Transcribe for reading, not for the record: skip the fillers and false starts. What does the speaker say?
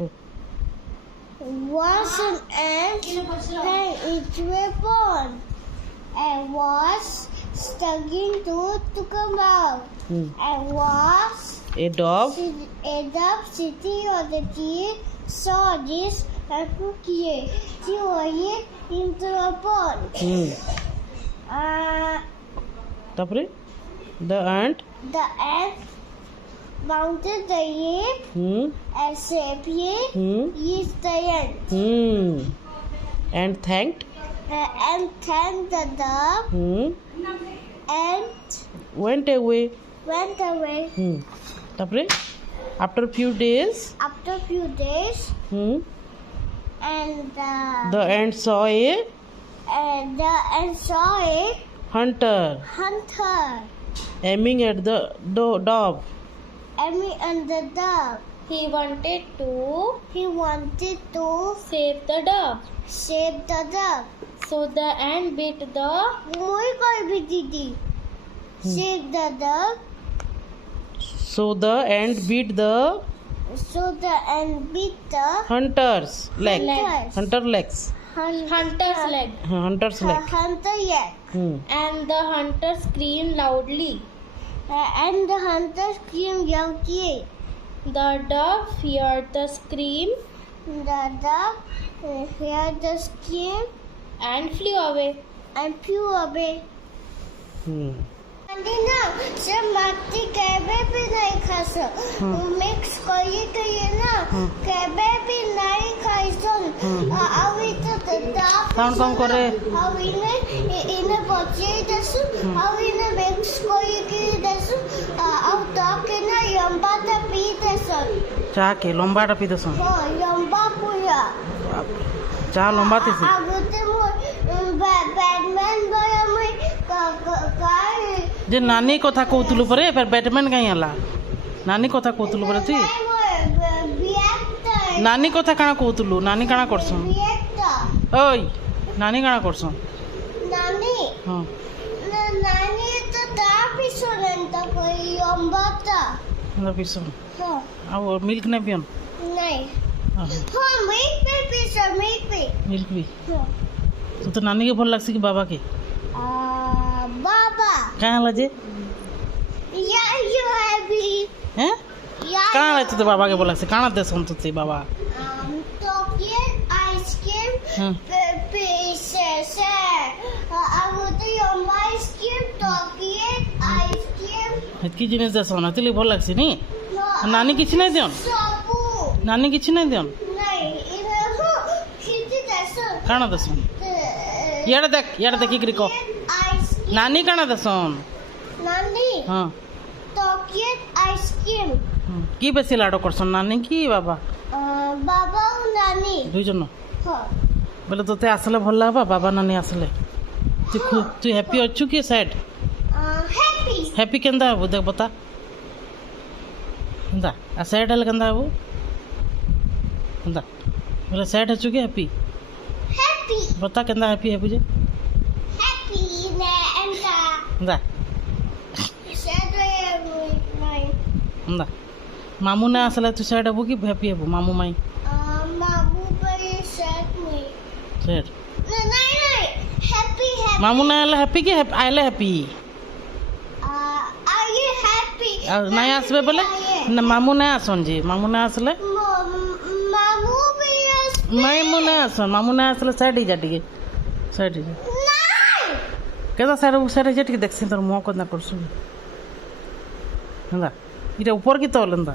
Was an ant and it was born and was struggling to come out and was A dog a dove sitting on the tree saw this and took it into a pond. তারপরে the ant The ant mounted the ape and said, is the ant. and thanked And thanked the dove and went away. went away. তারপরে after few days After few days, and the ant saw a the ant saw a hunter hunter aiming at the dove. aiming at the dove. He wanted to Save the dove. so the ant beat the Moi koi bhi didi. Save the dove. So the ant beat the So the ant beat the hunter's leg. Legs. Hunter legs. hunter's leg, Hunter's leg. hunter yet. and the hunter screamed loudly. And the hunter screamed loudly. The dove heard the scream The dove heard the scream and flew away. and flew away. And now, se mati kebe bhi nahi khaso. Mix koi na kebe bhi nahi khaisun. Avi to the dove. Sound kam kore. Avi ne ine bachye desu. Avi ne mix koi ki desu. Au ta ke na yamba ta pi desu. চা কে লম্বাটা পিতেছন Oh, yamba puya. চা লম্বা দিছে Agute mo Batman boy amai kai. যে নানি কথা কৌতুলু পরে ফের ব্যাটম্যান কাই ହେଲା নানি কথা কৌতুলু পরে তুই নানি কথা কাଣା কৌতুলু নানি কাଣା করছন ওই নানি কাଣା করছন Nani, হ্যাঁ nani to tapisonen to koi ombata. আমরা পিছন Ha, আর মিল্ক না পিয়ন nai. Ha, make me pizza, make me. Milk বি তো নানিকে ভাল লাগছে কি বাবাকে Baba, কাঁ হলা যে yeah, you happy. হ্যাঁ Yeah. কাঁ লাগছে তো বাবাকে ভাল লাগছে কাଣା দেছন তো তুই বাবা Chocolate ice cream. হ্যাঁ Pieces. Agute yomba ice cream, chocolate ice cream. কি জিনিস দেছন আতিলি ভাল লাগছে নি No. আর নানি কিছু নাই দিয়ন Sabu. নানি কিছু নাই দিয়ন Nai, ina ho. Kiti desu. কাଣା দেছন ইয়াড়ে দেখ কি কো Ice নানি কাଣା দেছন Nani, হ্যাঁ chocolate ice cream. কি বেশি লাড়ো করছন নানি কি বাবা Baba o Nani. দুইজন Huh. বলে তোতে আসলে ভাল লাগবা বাবা নানি আসলে তুই হ্যাপি অছু কি স্যাড Happy. হ্যাপি কেন্দা হবু দেখ বতা কেন্দা আর স্যাড হলে কেন্দা হবু কেন্দা বলে স্যাড হছু কি হ্যাপি Happy. বতা কেন্দা হ্যাপি হবু যে Happy na enta. Kenda Shadow my. Kenda মামু না আসলে তুই স্যাড হবু কি হ্যাপি হবু মামু মাই Mamu by set me. Sad No, nai. Happy. মামু না আলে হ্যাপি কি আইলে হ্যাপি Are you happy? নাই আসবে বলে না মামু না আসন যে মামু না আসলে Mamu by মামু না আসন মামু না আসলে স্যাড হয়ে যা টিকে স্যাড হয়ে যা Nai. কেদা স্যাড হয়ে যা টিকে দেখছি তোর মুখ না করছু কেন্দা এটা উপর কি তো হলেন দা